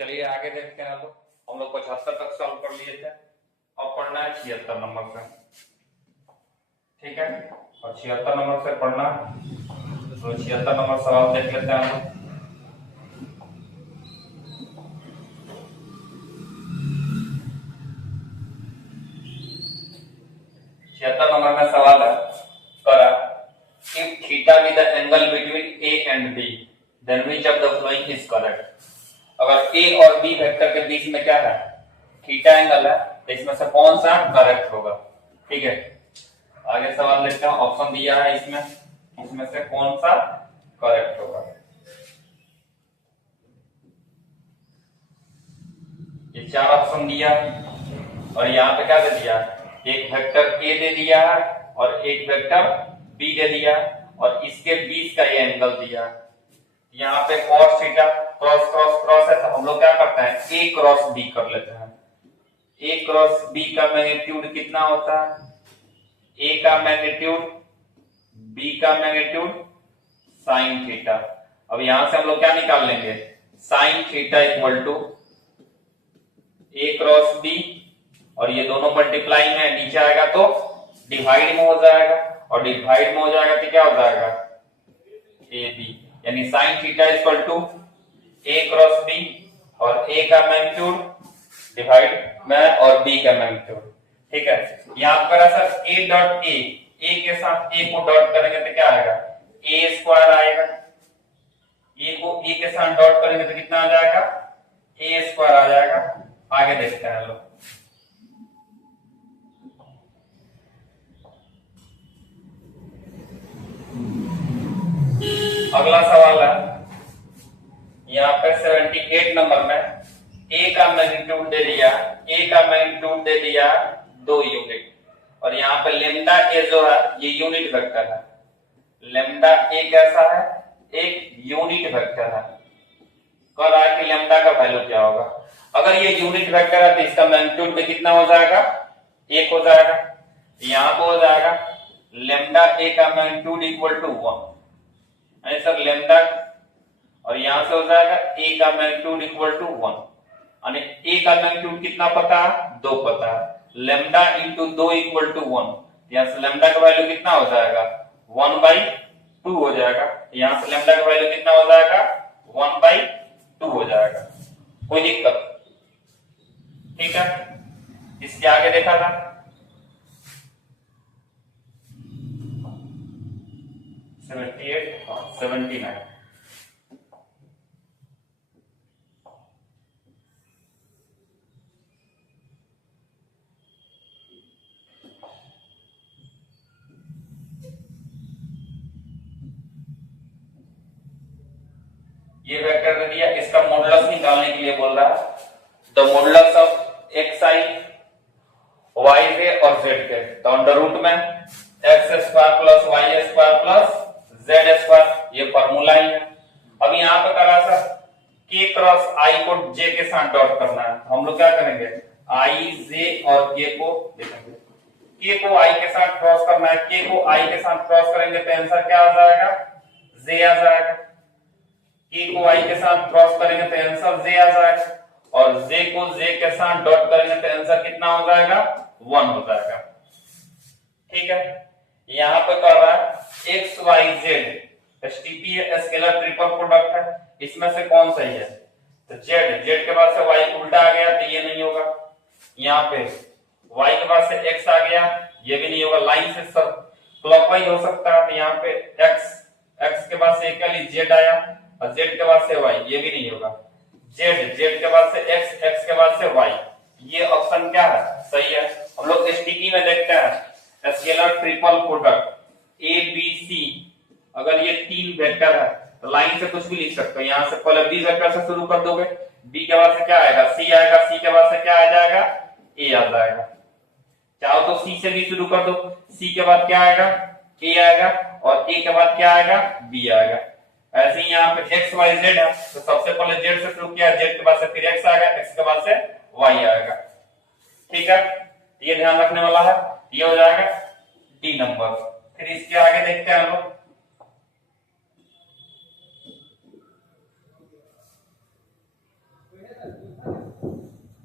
चलिए आगे देखते हैं। हम लोग 75 तक सॉल्व कर लिए थे। अब पढ़ना है 76 नंबर से। ठीक है, और 76 नंबर से पढ़ना तो 76 नंबर सवाल देख लेते हैं हम लोग। छिहत्तर नंबर में सवाल है करा if theta be the angle between A and B then which of the following is correct। अगर A और B वेक्टर के बीच में क्या है, थीटा एंगल है, तो इसमें से कौन सा करेक्ट होगा। ठीक है, आगे सवाल देखते हैं। ऑप्शन दिया है इसमें से कौन सा करेक्ट होगा। ये चार ऑप्शन दिया और यहाँ पे क्या दे दिया, एक वेक्टर ए दे दिया और एक वेक्टर बी दे दिया और इसके बीच का ये एंगल दिया। यहाँ पे cos theta cross cross cross है, तो हम लोग क्या करते हैं, ए क्रॉस बी कर लेते हैं। ए क्रॉस बी का मैग्नीट्यूड कितना होता है, ए का मैग्नीट्यूड बी का मैग्नीट्यूड साइन थीटा। अब यहां से हम लोग क्या निकाल लेंगे, sine theta equal to A cross B और ये दोनों मल्टीप्लाई में नीचे आएगा तो डिवाइड में हो जाएगा और डिवाइड में हो जाएगा तो क्या हो जाएगा ए बी, यानी sine theta equal to A cross B और ए का मैग्नीट्यूड डिवाइड में और बी का मैग्नीट्यूड। ठीक है, यहाँ पर सर ए डॉट ए के साथ ए को डॉट करेंगे तो क्या आएगा, ए स्क्वायर आएगा। ए को ए के साथ डॉट करेंगे तो कितना आ जाएगा, ए स्क्वायर आ जाएगा। आगे देखते हैं लोग। अगला सवाल है यहाँ पे 78 नंबर में ए का मैग्नीट्यूड दे दिया, ए का मैग्नीट्यूड दे दिया 2 यूनिट और यहाँ पे लेमडा ए जो है ये यूनिट वेक्टर है। लेमडा ए कैसा है, एक यूनिट वेक्टर है। कह रहा है कि लेमडा का वैल्यू क्या होगा। अगर ये यूनिट वेक्टर है तो इसका मैग्नीट्यूड में कितना हो जाएगा, 1 हो जाएगा। यहाँ पे हो जाएगा लेमडा ए का मैग्नीट्यूड इक्वल टू 1 सर लेमडा, और यहां से हो जाएगा ए का मैग्नीट्यूड इक्वल टू 1 यानी ए का मैग्नीट्यूड कितना पता है, 2 पता है। लेमडा इंटू 2 इक्वल टू 1, यहां से लेमडा का वैल्यू कितना हो जाएगा 1/2 हो जाएगा। यहां से लेमडा का वैल्यू कितना हो जाएगा 1/2 हो जाएगा। कोई दिक्कत, ठीक है। इसके आगे देखा था 78 और 79। ये वेक्टर दे दिया, इसका मॉडुलस निकालने के लिए बोल रहा है the modulus of X I Y के और जेड के, तो अंडर रूट में X square plus Y square plus Z square, ये फॉर्मूला ही है। अब यहाँ पे करा सर के क्रॉस आई को जे के साथ डॉट करना है, हम लोग क्या करेंगे आई जे और के को देखेंगे। के को आई के साथ क्रॉस करना है, के को आई के साथ क्रॉस करेंगे तो आंसर क्या आ जाएगा, जे आ जाएगा। के को आई के साथ क्रॉस करेंगे तो आंसर जे आ जाएगा और जे को जे के साथ डॉट करेंगे तो आंसर कितना हो जाएगा 1 हो जाएगा। ठीक है, यहाँ पे कर रहा है X Y Z STP scalar triple product है, इसमें से कौन सही है, तो जेड, जेड के बाद से वाई उल्टा आ गया तो ये नहीं होगा। यहाँ पे वाई के बाद से एक्स आ गया, ये भी नहीं होगा। लाइन से सब क्लॉकवाइज हो सकता है, तो यहाँ पे एक्स, एक्स के बाद से एक जेड आया और जेड के बाद से वाई, ये भी नहीं होगा। जेड, जेड के बाद से एक्स, एक्स के बाद से वाई, ये ऑप्शन क्या है, सही है। हम लोग एसटीपी में देखते हैं scalar triple product A B C, अगर ये 3 वेक्टर है तो लाइन से कुछ भी लिख सकते हो। यहाँ से पहले बी वेक्टर से शुरू कर दोगे, बी के बाद से क्या आएगा सी आएगा, सी के बाद से क्या आ जाएगा ए आ जाएगा। चाहो तो सी से भी शुरू कर दो, सी के बाद क्या आएगा ए आएगा और ए के बाद क्या आएगा बी आएगा। ऐसे ही यहाँ पे एक्स वाई जेड है तो सबसे पहले जेड से शुरू किया, जेड के बाद से फिर एक्स आएगा, एक्स के बाद से वाई आएगा। ठीक है, ये ध्यान रखने वाला है। ये हो जाएगा डी नंबर। फिर इसके आगे देखते हैं हम लोग।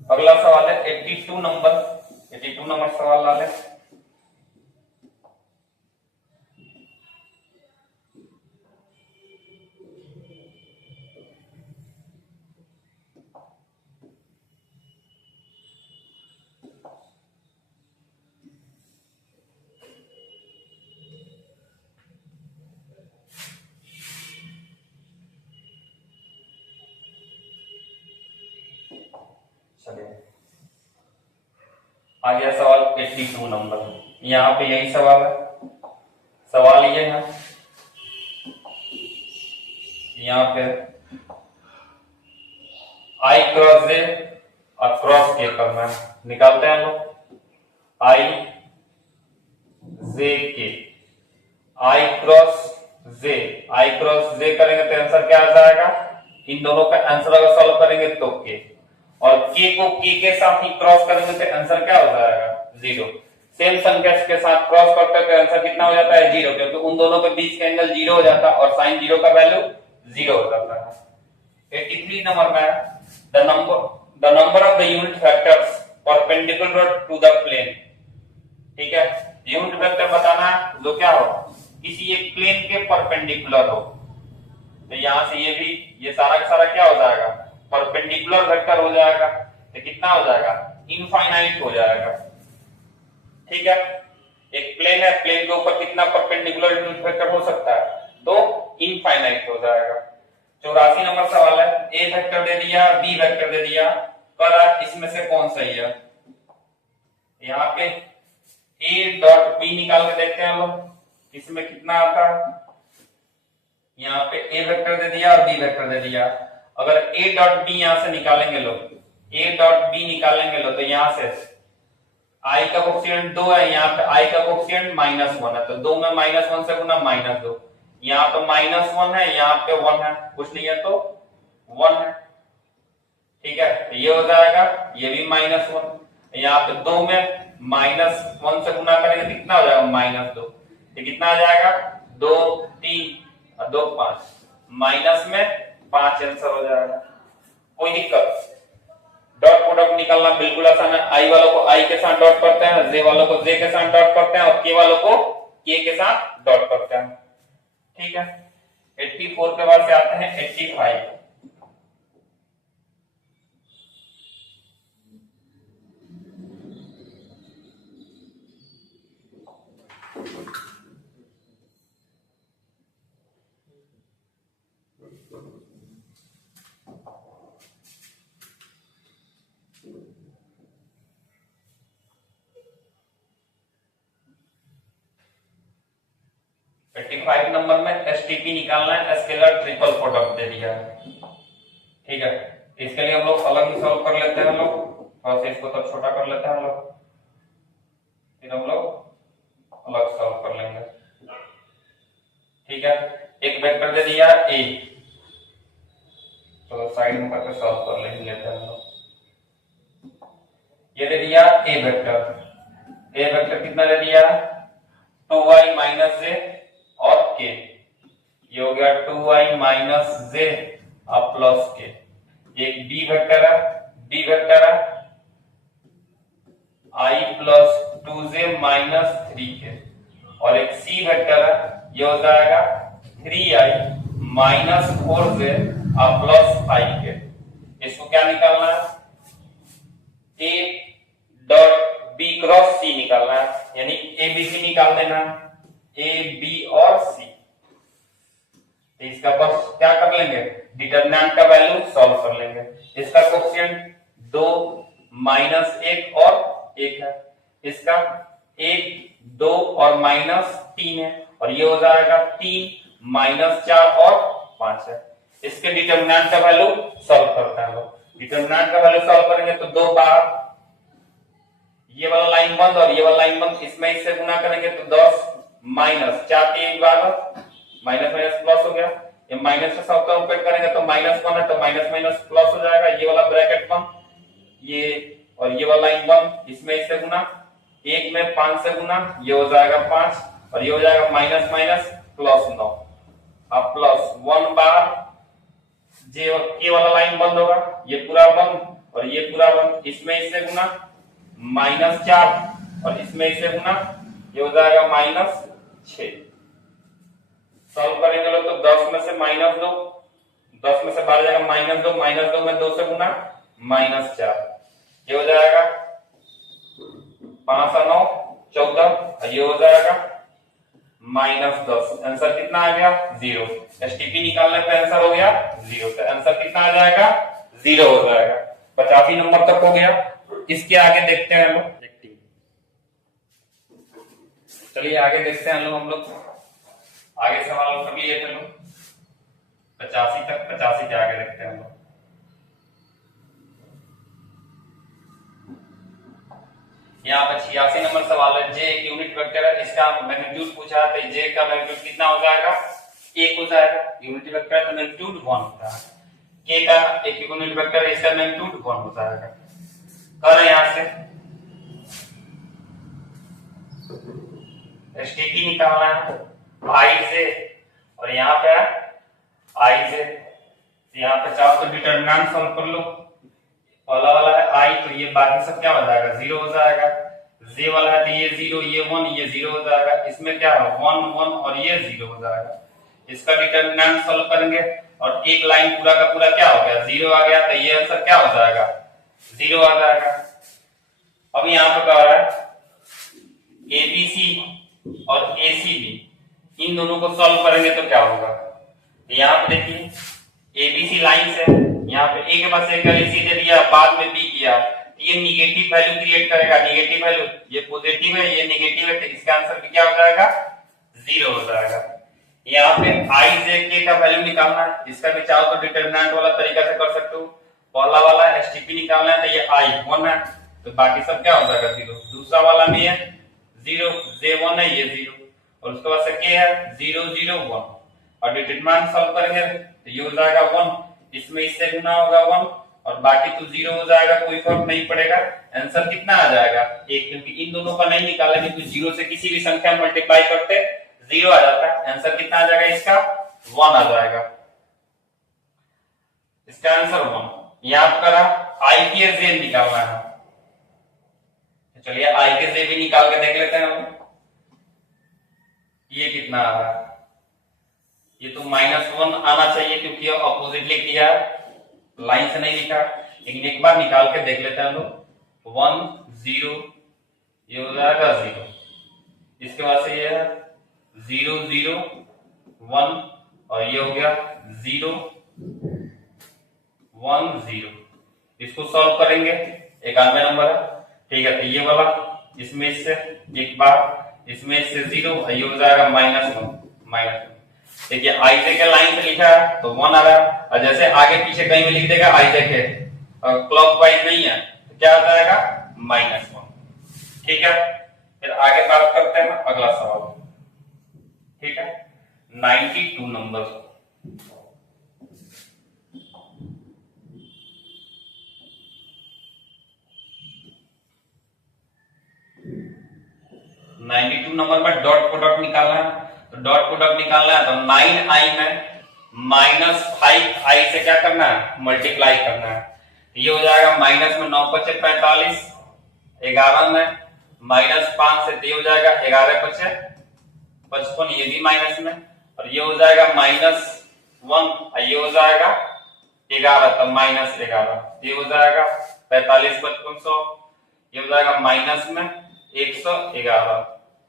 अगला सवाल है 82 नंबर सवाल ला ले। चलिए आ गया सवाल 82 नंबर। यहाँ पे यही सवाल है। सवाल ये है, यहाँ पे आई क्रॉस जे और क्रॉस के करना है। निकालते हैं लोग आई जे के। आई क्रॉस जे करेंगे तो आंसर क्या आ जाएगा? इन दोनों का आंसर अगर सॉल्व करेंगे तो के, और के को के साथ ही क्रॉस करेंगे तो आंसर क्या हो जाएगा? 0। सेम संख्या के साथ क्रॉस करते हैं तो आंसर कितना हो जाता है? 0, क्योंकि उन दोनों के बीच का एंगल 0 हो जाता है और साइन 0 का वैल्यू 0 हो जाता है। 83 नंबर में the number of the unit vectors perpendicular to the plane. ठीक है, यूनिट वेक्टर बताना है जो क्या हो, किसी एक प्लेन के परपेंडिकुलर हो। तो यहां से ये सारा का सारा क्या हो जाएगा? परपेंडिकुलर वेक्टर हो जाएगा। तो कितना हो जाएगा? इनफाइनाइट हो जाएगा। ठीक है, एक प्लेन है, प्लेन के ऊपर कितना परपेंडिकुलर यूनिट वेक्टर हो सकता है? तो इनफाइनाइट हो जाएगा। 84 नंबर सवाल है, ए वेक्टर दे दिया, बी वेक्टर दे दिया, पर इसमें से कौन सही है? यहाँ पे ए डॉट बी निकाल के देखते हैं लोग, इसमें कितना आता है? यहाँ पे ए वेक्टर दे दिया और बी वेक्टर दे दिया। अगर ए डॉट बी यहां से निकालेंगे लोग, ए डॉट बी निकालेंगे लोग, तो यहां से आई का कोफिशिएंट 2 है, यहाँ पे आई का कोफिशिएंट -1 है, तो 2 में -1 से गुना -2। यहाँ पे -1 है, यहाँ पे 1 है, कुछ नहीं है तो 1 है। ठीक है, तो ये हो जाएगा, ये भी -1। यहाँ पे 2 में -1 से गुना करेंगे तो कितना हो जाएगा? -2। तो कितना आ जाएगा? 2 3 और 2 5, माइनस में 5 आंसर हो जाएगा। कोई दिक्कत? डॉट प्रोडक्ट निकालना बिल्कुल आसान है। आई वालों को आई के साथ डॉट करते हैं, जे वालों को जे के साथ डॉट करते हैं और के वालों को के साथ डॉट करते हैं। ठीक है, 84 के बाद से आते हैं 85। फाइव नंबर में एसटीपी निकालना है, स्केलर ट्रिपल प्रोडक्ट दे दिया है। ठीक है, इसके लिए हम लोग अलग ही सॉल्व कर लेते हैं। हम लोग थोड़ा सा इसको तो छोटा कर लेते हैं हम लोग, फिर हम लोग अलग सॉल्व कर लेंगे। ठीक है, एक वेक्टर दे दिया ए, तो साइड में करके सॉल्व कर लेते हैं हम लोग। ये दे दिया ए वेक्टर कितना दे दिया? 2y माइनस जे और के। ये हो गया 2y माइनस जे और प्लस के। एक बी वेक्टर है i plus 2j minus 3k, और एक सी वेक्टर है, ये हो जाएगा 3i माइनस 4j और प्लस 5k। इसको क्या निकालना है? a डॉट बी क्रॉस सी निकालना है, यानी ए बी सी निकाल देना, ए बी और सी। तो इसका बस क्या कर लेंगे? डिटरमिनेंट का वैल्यू सॉल्व कर लेंगे। इसका कोफिशिएंट 2 -1 और 1 है, इसका 1 2 और -3 है, और ये हो जाएगा 3 -4 और 5 है। इसके डिटरमिनेंट का वैल्यू सॉल्व करते हैं लोग। डिटरमिनेंट का वैल्यू सॉल्व करेंगे तो 2 बार ये वाला लाइन बंद और ये वाला लाइन बंद, इसमें इससे गुना करेंगे तो 10 माइनस 4 3 बार माइनस माइनस प्लस हो गया। ये माइनस से सब तरफ कट करेंगे तो -1 है, तो माइनस माइनस प्लस हो जाएगा। ये वाला ब्रैकेट बंद, ये और ये वाला लाइन बंद, इसमें इससे गुना, 1 में 5 से गुना, ये हो जाएगा 5 और ये हो जाएगा माइनस माइनस प्लस 9। अब प्लस 1 बार जे के वाला लाइन बंद होगा, ये पूरा बंद और ये पूरा बंद, इसमें इससे गुना -4 और इसमें इससे गुना, ये हो जाएगा -6। सॉल्व करेंगे लोग तो 10 में से -2, 10 में से बाहर जाएगा -2, -2 में 2 से गुना -4, ये हो जाएगा 5 और 9 14 और ये हो जाएगा -10। आंसर कितना आ गया 0। एसटीपी निकालने पे आंसर हो गया 0, तो आंसर कितना आ जाएगा 0 हो जाएगा। 85 नंबर तक हो गया। इसके आगे देखते हैं लोग, चलिए आगे देखते हैं हम लोग आगे सवाल कर लिए थे लोग 85 तक, 85 के आगे देखते हैं हम लोग। यहाँ पे 86 नंबर सवाल है, जे एक यूनिट वेक्टर है, इसका मैग्नीट्यूड पूछा है, तो जे का मैग्नीट्यूड कितना हो जाएगा 1 हो जाएगा। यूनिट वेक्टर का मैग्नीट्यूड 1 होता है। के का एक यूनिट वेक्टर है, इसका मैग्नीट्यूड 1 हो जाएगा। कर यहां से एसटीपी निकालना है आई से, और यहाँ पे आई से, यहाँ पे चाहो तो डिटरमिनेंट सॉल्व कर लो। पहला वाला है आई, तो ये बाकी सब क्या हो जाएगा 0 हो जाएगा। जे वाला है तो ये 0, ये 1, ये 0 हो जाएगा। इसमें क्या है 1 1 और ये 0 हो जाएगा। इसका डिटरमिनेंट सॉल्व करेंगे और एक लाइन पूरा का पूरा क्या हो गया 0 आ गया, तो ये आंसर क्या हो जाएगा 0 आ जाएगा। अब यहाँ पे क्या हो रहा है एबीसी और एसीबी, इन दोनों को सॉल्व करेंगे तो क्या होगा। यहाँ पे देखिए एबीसी लाइन से यहाँ पे ए के पास एक सी दे दिया, बाद में बी किया, ये निगेटिव वैल्यू क्रिएट करेगा। निगेटिव वैल्यू, ये पॉजिटिव है, ये नेगेटिव है, तो इसका आंसर भी क्या हो जाएगा 0 हो जाएगा। यहाँ पे आई जे के का वैल्यू निकालना है, इसका भी चाहो तो डिटरमिनेंट वाला तरीका से कर सकते हो। पहला वाला एसटीपी निकालना है, तो ये आई 1 है, तो बाकी सब क्या हो जाएगा 0। दूसरा वाला भी है 0, जे 1 है, ये 0, और उसके बाद से के है 0 0 1, और डिटरमिनेंट सॉल्व करेंगे तो ये हो जाएगा 1, इसमें इससे गुना होगा 1, और बाकी तो 0 हो जाएगा, कोई फर्क नहीं पड़ेगा। आंसर कितना आ जाएगा 1, क्योंकि इन दोनों का नहीं निकालेंगे तो 0 से किसी भी संख्या मल्टीप्लाई करते 0 आ जाता है। आंसर कितना आ जाएगा इसका 1 आ जाएगा। इसका आंसर 1। याद करा आई के जे निकालना है, चलिए आई के जे भी निकाल के देख लेते हैं हम। ये कितना आ रहा है, ये तो -1 आना चाहिए क्योंकि अपोजिट लिख दिया, लाइन से नहीं लिखा, लेकिन एक बार निकाल के देख लेते हैं हम लोग। 1 0, ये हो जाएगा 0, इसके बाद से ये है 0 0 1, और ये हो गया 0 1 0। इसको सॉल्व करेंगे, 91 नंबर है, ठीक है। तो ये वाला इसमें इससे एक बार, इसमें इससे 0, ये हो जाएगा -1। देखिए आई जे के लाइन से लिखा है तो 1 आ रहा है, और जैसे आगे पीछे कहीं भी लिख देगा आई जे के क्लॉकवाइज नहीं है तो क्या आ जाएगा -1। ठीक है, फिर आगे बात करते हैं अगला सवाल। ठीक है, 92 नंबर। नंबर पर डॉट प्रोडक्ट निकालना है, तो डॉट प्रोडक्ट निकालना है तो 9i में -5i से क्या करना है मल्टीप्लाई करना है। ये हो जाएगा माइनस में 9 पचे 45, 11 में -5 से, ये हो जाएगा 11 पचे 55, ये भी माइनस में, और ये हो जाएगा -1, ये हो जाएगा 11, तब -11, ये हो जाएगा 45 5500, ये हो जाएगा माइनस में 111,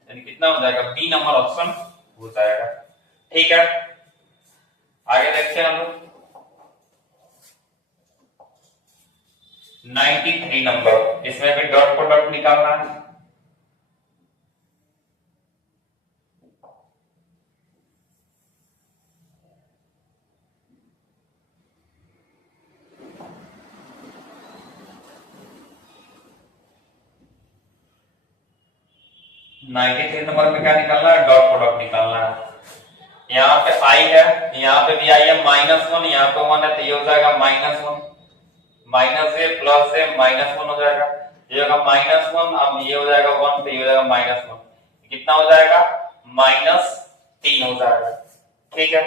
यानी कितना हो जाएगा बी नंबर ऑप्शन हो जाएगा। ठीक है, आगे देखते हैं हम लोग 93 नंबर। इसमें भी डॉट प्रोडक्ट निकालना है। नंबर में क्या निकालना है डॉट प्रोडक्ट निकालना है। यहाँ पे आई है, यहाँ पे भी आई है -1, यहाँ पे 1 है, तो ये हो जाएगा -1, माइनस से प्लस से -1 हो जाएगा, ये होगा -1, अब ये हो जाएगा 1, तो ये हो जाएगा -1, कितना हो जाएगा -3 हो जाएगा। ठीक है,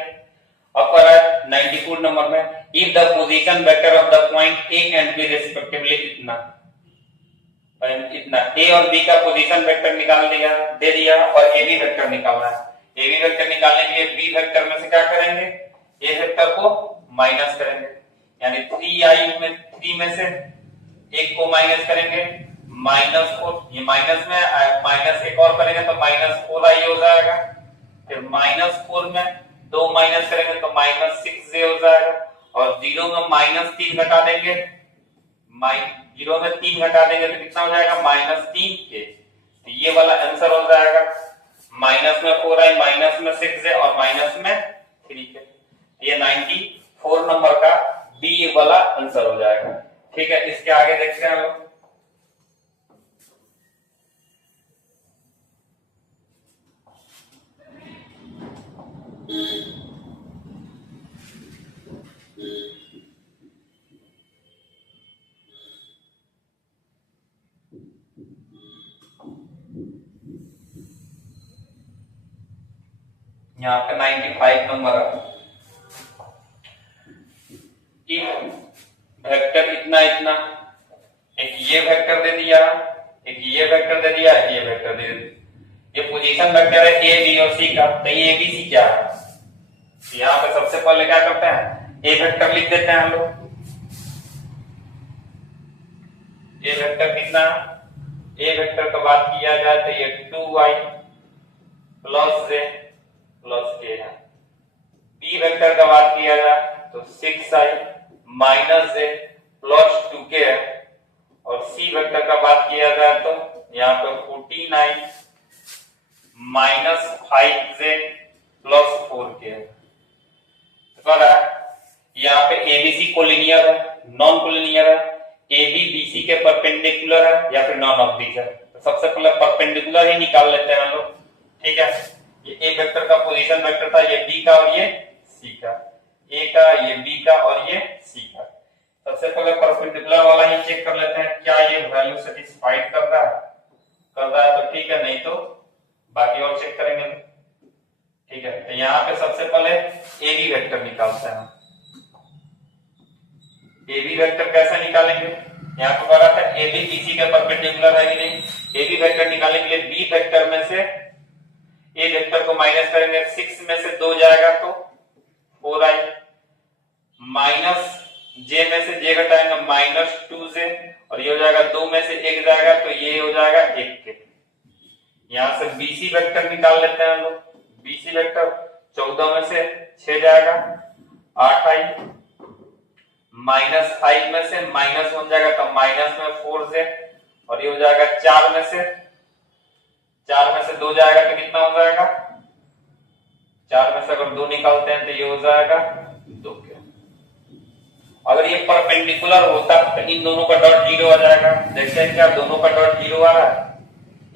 अब कर 94 नंबर में if the position vector of the point A and B respectively इतना ए और बी का पोजीशन वेक्टर निकाल दिया दे दिया और ए बी वेक्टर निकालना है। ए बी वेक्टर निकालने के लिए बी वेक्टर में से क्या करेंगे, ए वेक्टर को माइनस करेंगे, यानी 3 में से एक को माइनस करेंगे, -4, ये माइनस में माइनस एक और करेंगे तो -4i हो जाएगा, फिर -4 में 2 माइनस करेंगे तो -6j हो जाएगा, और 0 में -3 घटा देंगे, 0 में 3 घटा देंगे तो कितना हो जाएगा, -3k। तो ये वाला आंसर हो जाएगा, माइनस में 4i, माइनस में 6j और माइनस में 3k। ये 94 नंबर का बी वाला आंसर हो जाएगा। ठीक है, इसके आगे देखते हैं लोग। यहाँ पे 95 नंबर है। वेक्टर इतना इतना, एक ये वेक्टर दे दिया, एक ये वेक्टर दे दिया, ये वेक्टर दे दिया। ये पोजीशन वेक्टर है ए बी और सी का, तो ये ए बी सी क्या है, यहाँ पे सबसे पहले क्या करते हैं, ए वेक्टर लिख देते हैं हम लोग। ए वेक्टर कितना, ए वेक्टर का बात किया जाए तो ये 2i प्लस जे प्लस के है। बी वेक्टर का बात किया जाए तो 6i माइनस जे प्लस 2k है, और सी वेक्टर का बात किया जाए तो यहाँ पे 14i minus 5j plus 4k है। यहाँ पे एबीसी कोलिनियर है, नॉन कोलिनियर है, एबी बीसी के परपेंडिकुलर है या फिर नॉन ऑफ दीज है। तो सबसे पहले परपेंडिकुलर ही निकाल लेते हैं हम लोग। ठीक है, ये ए वेक्टर का पोजीशन वेक्टर था, ये बी का और ये सी का, ए का, ये बी का और ये सी का। सबसे पहले परपेंडिकुलर वाला ही चेक कर लेते हैं, क्या ये वैल्यू सेटिस्फाइड कर रहा है तो ठीक है, नहीं तो बाकी और चेक करेंगे। ठीक है, तो यहाँ पे सबसे पहले ए बी वेक्टर निकालते हैं। ए बी वेक्टर कैसे निकालेंगे, यहाँ पे बोला था ए बी बीसी के परपेंडिकुलर है कि नहीं। ए बी वेक्टर निकालने के लिए बी वेक्टर में से ए वेक्टर को माइनस करेंगे, 6 में से 2 जाएगा तो 4i, माइनस जे में से जे घटाएंगे -2j, और ये हो जाएगा 2 में से 1 जाएगा तो ये हो जाएगा 1k। यहां से बीसी वेक्टर निकाल लेते हैं हम लोग। बीसी वेक्टर 14 में से 6 जाएगा 8i, -5 में से -1 जाएगा तो माइनस में 4j, और ये हो जाएगा 4 में से 2 जाएगा तो कितना हो जाएगा, 4 में से अगर 2 निकालते हैं तो ये हो जाएगा 2k। अगर ये परपेंडिकुलर होता तो इन दोनों का डॉट 0 आ जाएगा। देखते हैं क्या दोनों का डॉट 0 आ रहा है,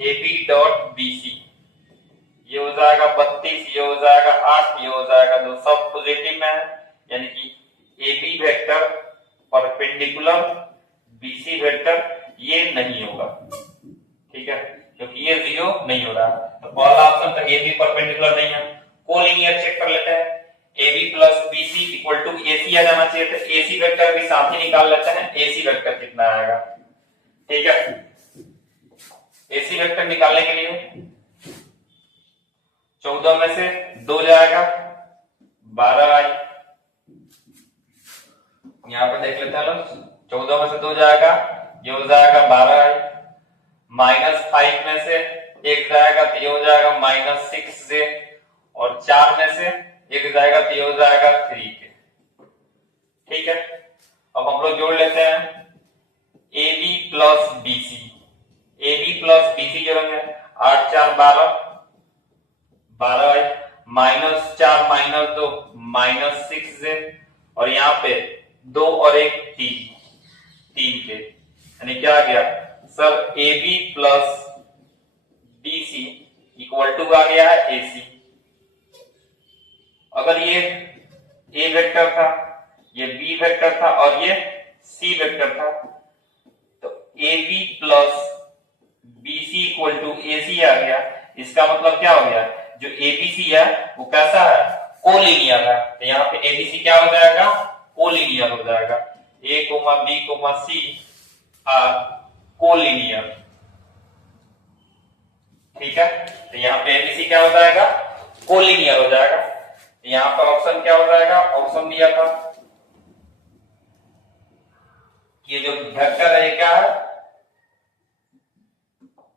AB डॉट BC, ये हो जाएगा 32, ये हो जाएगा 8, ये हो जाएगा 2, सब पॉजिटिव में है, यानी कि AB vector perpendicular BC vector ये नहीं होगा। ठीक है, क्योंकि ये 0 नहीं हो रहा, तो पहला ऑप्शन तो AB परपेंडिकुलर नहीं है। कोलिनियर चेक कर लेते हैं, AB plus BC equal to AC आ जाना चाहिए, तो AC वेक्टर भी साथ ही निकाल लेते हैं। AC वेक्टर कितना आएगा, ठीक है, AC वेक्टर निकालने के लिए 14 में से 2 जाएगा 12i, यहां पर देख लेते हैं लोग, 14 में से 2 जाएगा, ये हो जाएगा 12i, -5 में से 1 जाएगा तो ये हो जाएगा -6j, और 4 में से 1 जाएगा तो ये हो जाएगा 3k। ठीक है, अब हम लोग जोड़ लेते हैं AB plus BC, AB plus BC जोड़ेंगे 8 4 12, 12i, -4 -2 -6j, और यहाँ पे 2 और 1 3k, यानी क्या आ गया sir, AB plus BC equal to आ गया है AC। अगर ये A वेक्टर था, ये B वेक्टर था और ये C वेक्टर था, तो AB plus BC equal to AC आ गया। इसका मतलब क्या हो गया, जो ABC है वो कैसा है, कोलिनियर है, तो यहाँ पे ABC क्या हो जाएगा, कोलिनियर हो जाएगा। A comma B comma C are collinear. ठीक है, तो यहाँ पे एबीसी क्या हो जाएगा, कोलिनियर हो जाएगा। यहाँ पर ऑप्शन क्या हो जाएगा, ऑप्शन दिया था ये जो वेक्टर है क्या है,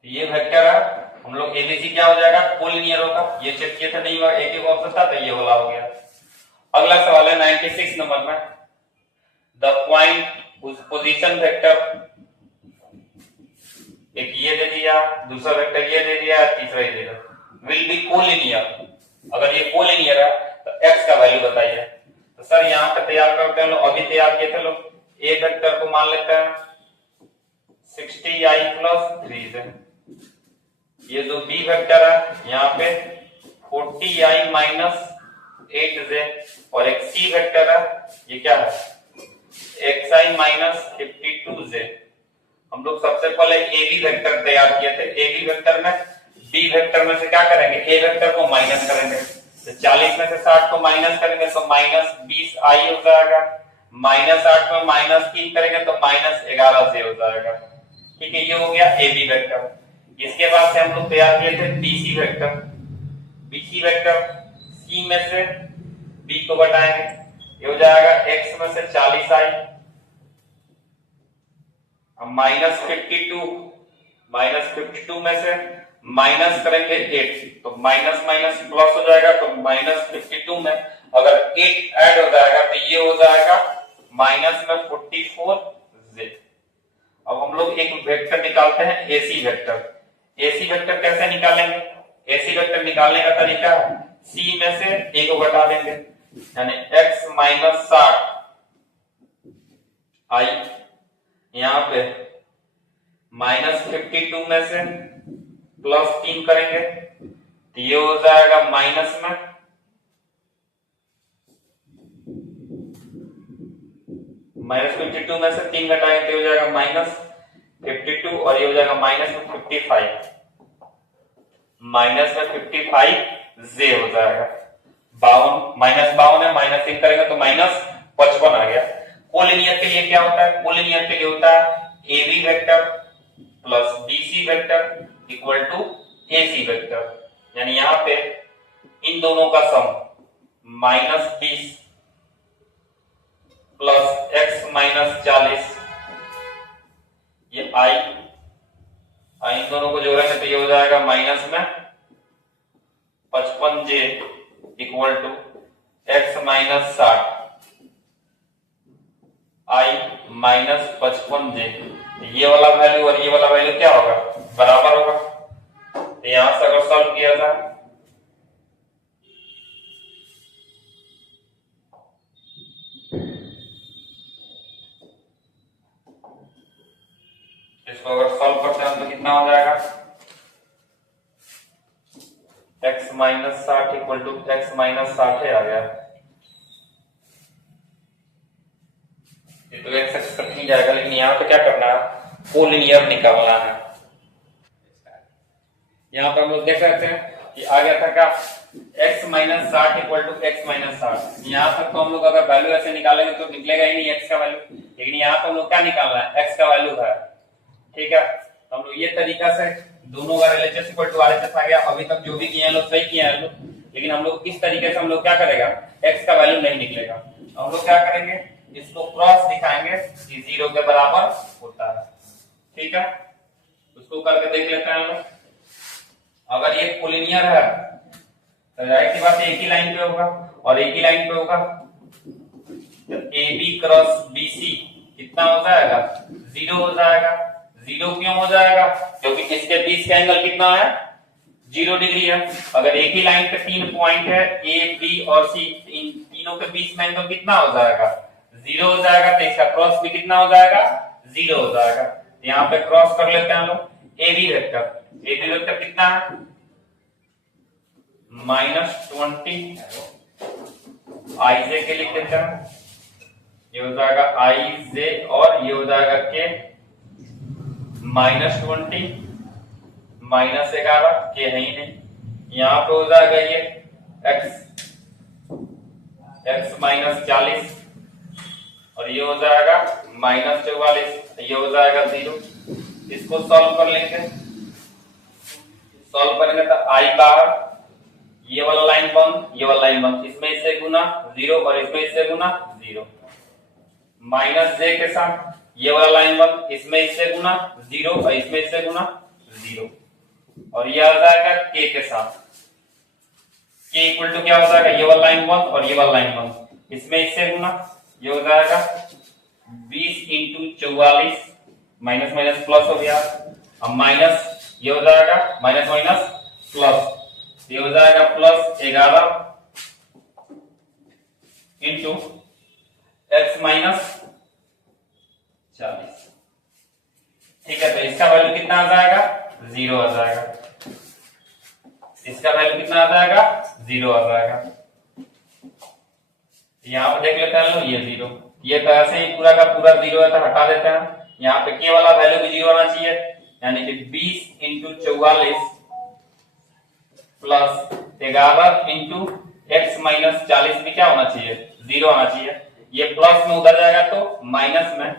ये वेक्टर है, हम लोग एबीसी क्या हो जाएगा, कोलिनियर होगा। ये चेक किया था, नहीं हुआ, एक ही ऑप्शन था तो ये वाला हो गया। अगला सवाल है 96 नंबर में, द पॉइंट पोजीशन वेक्टर, एक ये दे दिया, दूसरा वेक्टर ये दे दिया, तीसरा ये दे दिया, विल बी कोलिनियर। अगर ये कोलिनियर है तो x का वैल्यू बताइए। तो सर यहाँ पे तैयार करते हैं, अभी तैयार किए थे लोग। ए वेक्टर को मान लेते हैं 60i + 3 से, ये जो बी वेक्टर है यहाँ पे 40i - 8j, और एक सी वेक्टर है ये क्या है, xi - 52j। हम लोग सबसे पहले ए बी वेक्टर तैयार किए थे। ए बी वेक्टर में बी वेक्टर में से क्या करेंगे, ए वेक्टर को माइनस करेंगे, तो 40 में से 60 को माइनस करेंगे तो -20i हो जाएगा, -8 में -3 करेंगे तो -11j हो जाएगा। ठीक है, ये हो गया ए बी वेक्टर। इसके बाद से हम लोग तैयार किए थे BC vector. BC vector C में से बी को घटाएंगे, ये हो जाएगा x में से 40i -52 में से माइनस करेंगे 8, तो माइनस माइनस प्लस हो जाएगा, तो -52 में अगर 8 ऐड हो जाएगा तो ये हो जाएगा माइनस में 44j। अब हम लोग एक वेक्टर निकालते हैं एसी वेक्टर। एसी वेक्टर कैसे निकालेंगे, एसी वेक्टर निकालने का तरीका है सी में से ए को घटा देंगे, यानी x - 60i, यहाँ पे -52 में से +3 करेंगे तो ये हो जाएगा माइनस में -52 में से 3 घटाएंगे तो हो जाएगा -52, और ये हो जाएगा -55, -55j हो जाएगा। 52 है, -3 करेंगे तो -55 आ गया। कोलिनियर के लिए क्या होता है, कोलिनियर के लिए होता है A B vector plus BC vector equal to AC vector, यानी यहाँ पे इन दोनों का सम -20 प्लस x - 40, ये i इन दोनों को जोड़ेंगे तो ये हो जाएगा माइनस में 55j equal to x - 60 i - 55j। ये वाला वैल्यू और ये वाला वैल्यू क्या होगा, बराबर होगा। तो यहां से अगर सॉल्व किया जाए इसको अगर सॉल्व करते हैं तो कितना हो जाएगा, x - 60 इक्वल टू x - 60 आ गया। ये तो एक सक्सेस कट नहीं जाएगा, लेकिन यहाँ पे क्या करना है, कोलिनियर निकालना है। यहाँ पर हम लोग देख सकते हैं कि आ गया था क्या, x - 60 इक्वल टू x - 60। यहाँ तक तो हम लोग अगर वैल्यू ऐसे निकालेंगे तो निकलेगा ही नहीं x का वैल्यू, लेकिन यहाँ पर हम लोग क्या निकालना है, x का वैल्यू है। ठीक है, तो हम लोग ये तरीका से दोनों का LHS इक्वल टू RHS आ गया। अभी तक जो भी किए हैं लोग सही किए हैं लोग, लेकिन हम लोग इस तरीके से हम लोग क्या करेगा, x का वैल्यू नहीं निकलेगा। हम लोग क्या करेंगे, इसको क्रॉस दिखाएंगे कि 0 के बराबर होता है। ठीक है, उसको करके देख लेते हैं हम लोग। अगर ये कोलिनियर है तो जाहिर सी बात है एक ही लाइन पे होगा, और एक ही लाइन पे होगा तो AB क्रॉस BC कितना हो जाएगा, 0 हो जाएगा। 0 क्यों हो जाएगा, क्योंकि इसके बीच का एंगल कितना है, 0 डिग्री है। अगर एक ही लाइन पे 3 पॉइंट है A B और C, इन तीनों के बीच में एंगल कितना हो जाएगा, 0 हो जाएगा। तो इसका क्रॉस भी कितना हो जाएगा, 0 हो जाएगा। यहाँ पे क्रॉस कर लेते हैं हम लोग AB वेक्टर। AB वेक्टर कितना है, -20 IJ के लिख देते हैं, ये हो जाएगा IJ और ये हो जाएगा K, -20 -11 K है ही नहीं, यहाँ पे हो जाएगा ये x - 40 और ये हो जाएगा -44, ये हो जाएगा 0। इसको सॉल्व कर लेंगे, सॉल्व करेंगे तो आई बाहर, ये वाला लाइन बंद, ये वाला लाइन बंद, इसमें इससे गुना 0 और इसमें इससे गुना 0, माइनस जे के साथ ये वाला लाइन बंद, इसमें इससे गुना 0 और इसमें इससे गुना 0, और ये आ जाएगा के साथ, के इक्वल टू क्या हो जाएगा, ये वाला लाइन बंद और ये वाला लाइन बंद, इसमें इससे गुना, ये हो जाएगा 20 × 44, माइनस माइनस प्लस हो गया, अब माइनस ये हो जाएगा माइनस माइनस प्लस, ये हो जाएगा +11 इंटू x माइनस 40। ठीक है, तो इसका वैल्यू कितना आ जाएगा, 0 आ जाएगा, इसका वैल्यू कितना आ जाएगा, 0 आ जाएगा। यहाँ पे देख लेते हैं लोग, ये 0, ये तो ऐसे ही पूरा का पूरा 0 है तो हटा देते हैं, यहाँ पे के वाला वैल्यू भी 0 आना चाहिए, यानी कि 20 × 44 + 11 × x माइनस 40 भी क्या होना चाहिए, 0 आना चाहिए। ये प्लस में उधर जाएगा तो माइनस में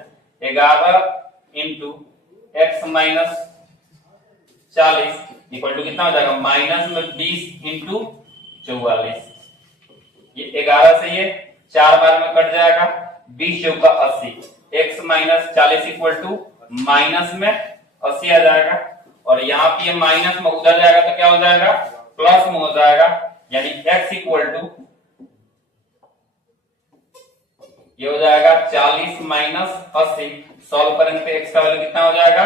11 × x माइनस 40 इक्वल टू कितना हो जाएगा, माइनस में 20 × 44, ये 11 से ये 4 बार में कट जाएगा, 20 चौका 80, x minus 40 equal to minus में 80 आ जाएगा, और यहाँ पे ये माइनस में उधर जाएगा तो क्या हो जाएगा, प्लस में हो जाएगा, यानी x इक्वल टू ये हो जाएगा 40 माइनस 80, सॉल्व करेंगे तो x का वैल्यू कितना हो जाएगा,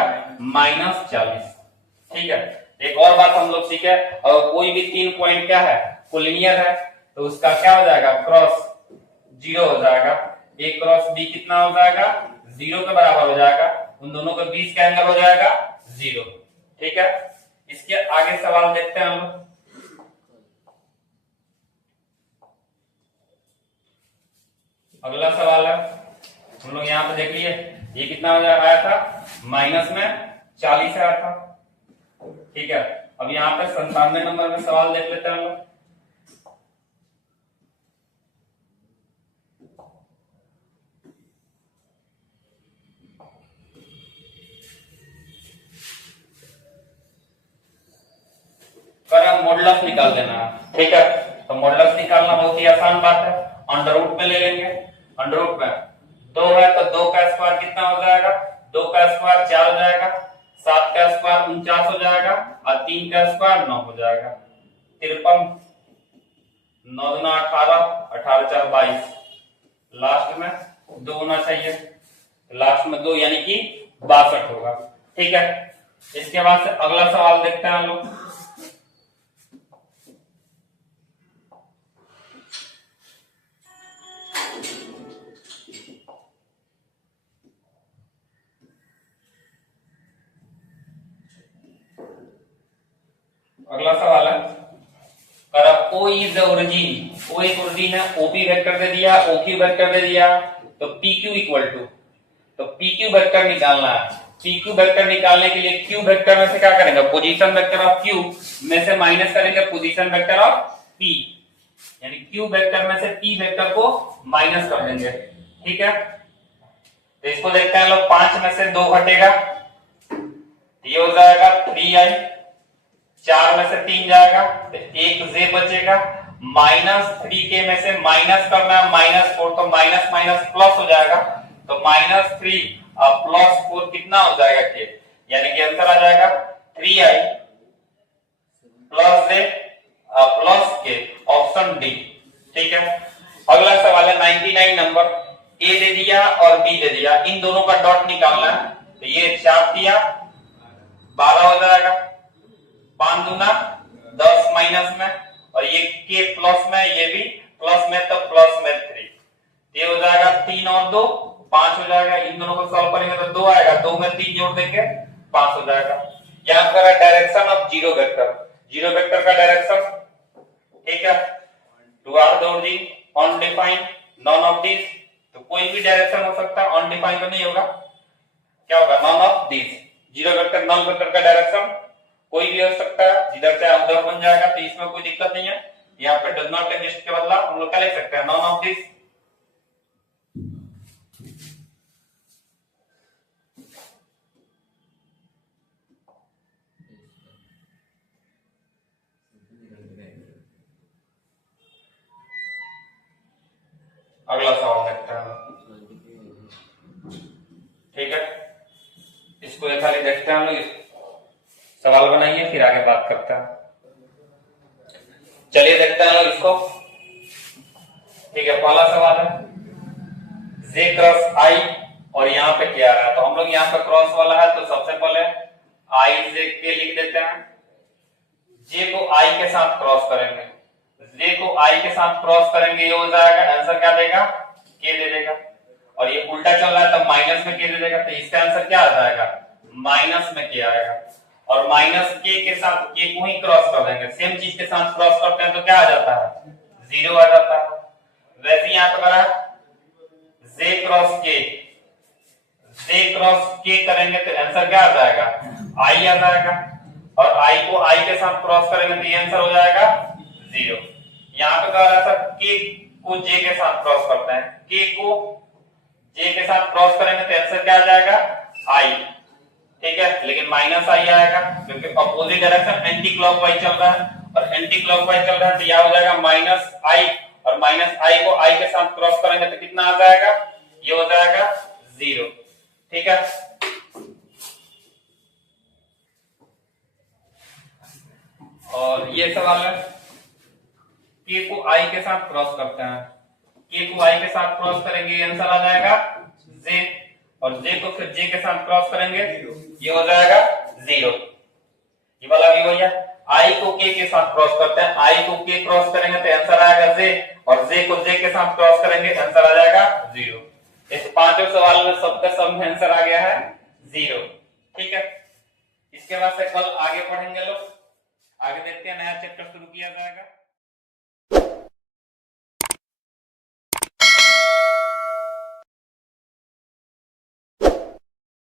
-40। ठीक है, एक और बात हम लोग सीखे, और कोई भी 3 पॉइंट क्या है, कोलिनियर है, तो उसका क्या हो जाएगा, क्रॉस 0 हो जाएगा, a क्रॉस b कितना हो जाएगा, 0 के बराबर हो जाएगा, उन दोनों के बीच का एंगल हो जाएगा 0। ठीक है, इसके आगे सवाल देखते हैं हम लोग। अगला सवाल है, हम लोग यहाँ पे देख लिए, ये कितना हो जाएगा, आया था माइनस में 40 आया था। ठीक है, अब यहाँ पे 97 नंबर में सवाल देख लेते हैं हम लोग। मॉडुलस निकाल देना है। ठीक है, तो मॉडुलस निकालना बहुत ही आसान बात है, अंडर रूट में ले लेंगे, अंडर रूट में 2 है तो 2 का स्क्वायर कितना हो जाएगा, 2 का स्क्वायर 4 हो जाएगा, 7 का स्क्वायर 49 हो जाएगा, और 3 का स्क्वायर 9 हो जाएगा, 53, 9 × 18, 18 × 4 22, लास्ट में 2 होना चाहिए, लास्ट में 2 यानी कि 62 होगा। ठीक है, इसके बाद से अगला सवाल देखते हैं हम लोग। अगला सवाल है, O is the origin, O एक origin है, OP वेक्टर दे दिया, OQ वेक्टर दे दिया, तो PQ इक्वल टू, तो PQ वेक्टर निकालना है। PQ वेक्टर निकालने के लिए Q वेक्टर में से क्या करेंगे, पोजीशन वेक्टर ऑफ Q में से माइनस करेंगे पोजीशन वेक्टर ऑफ P, यानी Q वेक्टर में से P वेक्टर को माइनस कर देंगे। ठीक है, तो इसको देखते हैं लोग, 5 में से 2 घटेगा, ये हो जाएगा 3i, 4 में से 3 जाएगा तो 1 जे बचेगा, -3k में से माइनस करना है -4, तो माइनस माइनस प्लस हो जाएगा, तो -3 और +4 कितना हो जाएगा के, यानी कि आंसर आ जाएगा 3i + j + k, option D. ठीक है, अगला सवाल है 99 नंबर, ए दे दिया और बी दे दिया, इन दोनों का डॉट निकालना है, तो ये 4 दिया 12 हो जाएगा, 5 दूना 10 माइनस में, और ये के प्लस में, ये भी प्लस में, तो प्लस में 3, ये हो जाएगा 3 और 2 5 हो जाएगा, इन दोनों को सॉल्व करेंगे तो 2 आएगा, 2 में 3 जोड़ देंगे 5 हो जाएगा। यहाँ पर है direction of zero vector, zero vector का डायरेक्शन। ठीक है, toward the origin, undefined, none of this, तो कोई भी डायरेक्शन हो सकता है, अनडिफाइंड तो नहीं होगा, क्या होगा, non of this, zero vector non vector का डायरेक्शन कोई भी हो सकता है, जिधर चाहे उधर बन जाएगा, तो इसमें कोई दिक्कत नहीं है। यहाँ पे डज नॉट एग्जिस्ट के बदला हम लोग क्या लिख सकते हैं, नॉन ऑफ दिस। इसको एक खाली देखते हैं हम लोग, सवाल बनाइए फिर आगे बात करते हैं। चलिए देखते हैं हम लोग इसको। ठीक है, पहला सवाल है जे क्रॉस आई और यहाँ पे क्या आ रहा है, तो हम लोग यहाँ पे क्रॉस वाला है तो सबसे पहले आई जे के लिख देते हैं। जे को आई के साथ क्रॉस करेंगे, जे को आई के साथ क्रॉस करेंगे, ये हो जाएगा, आंसर क्या देगा, के दे देगा। और ये उल्टा चल रहा है तो माइनस में के दे देगा, तो इसका आंसर क्या आ जाएगा, माइनस में के आएगा। और माइनस के साथ के को ही क्रॉस कर देंगे, सेम चीज के साथ क्रॉस करते हैं तो क्या आ जाता है, जीरो आ जाता है। वैसे यहाँ पे करा जे क्रॉस के, जे क्रॉस के करेंगे तो आंसर क्या आ जाएगा, आई आ जाएगा। और आई को आई के साथ क्रॉस करेंगे तो ये आंसर हो जाएगा जीरो। यहाँ पे कह रहा था के को जे के साथ क्रॉस करते हैं, के को जे के साथ क्रॉस करेंगे तो आंसर क्या आ जाएगा, आई। ठीक है, लेकिन माइनस आई आएगा क्योंकि अपोजिट डायरेक्शन एंटी क्लॉकवाइज चल रहा है, और एंटी क्लॉकवाइज चल रहा है तो यह हो जाएगा माइनस आई, और माइनस आई को आई के साथ क्रॉस करेंगे तो कितना आ जाएगा, ये हो जाएगा जीरो। ठीक है, और ये सवाल है के को आई के साथ क्रॉस करते हैं, के को आई के साथ क्रॉस करेंगे आंसर आ जाएगा जे, और जे को फिर जे के साथ क्रॉस करेंगे ये हो जाएगा जीरो। ये वाला भी भैया आई को के साथ क्रॉस करते हैं, आई को के क्रॉस करेंगे तो आंसर आएगा जे, और जे को जे के साथ क्रॉस करेंगे आंसर आ जाएगा जीरो। इस पांचों सवाल में सबका सब में आंसर आ गया है जीरो। ठीक है, इसके बाद से कल आगे पढ़ेंगे लोग, आगे देखते हैं नया चैप्टर शुरू किया जाएगा।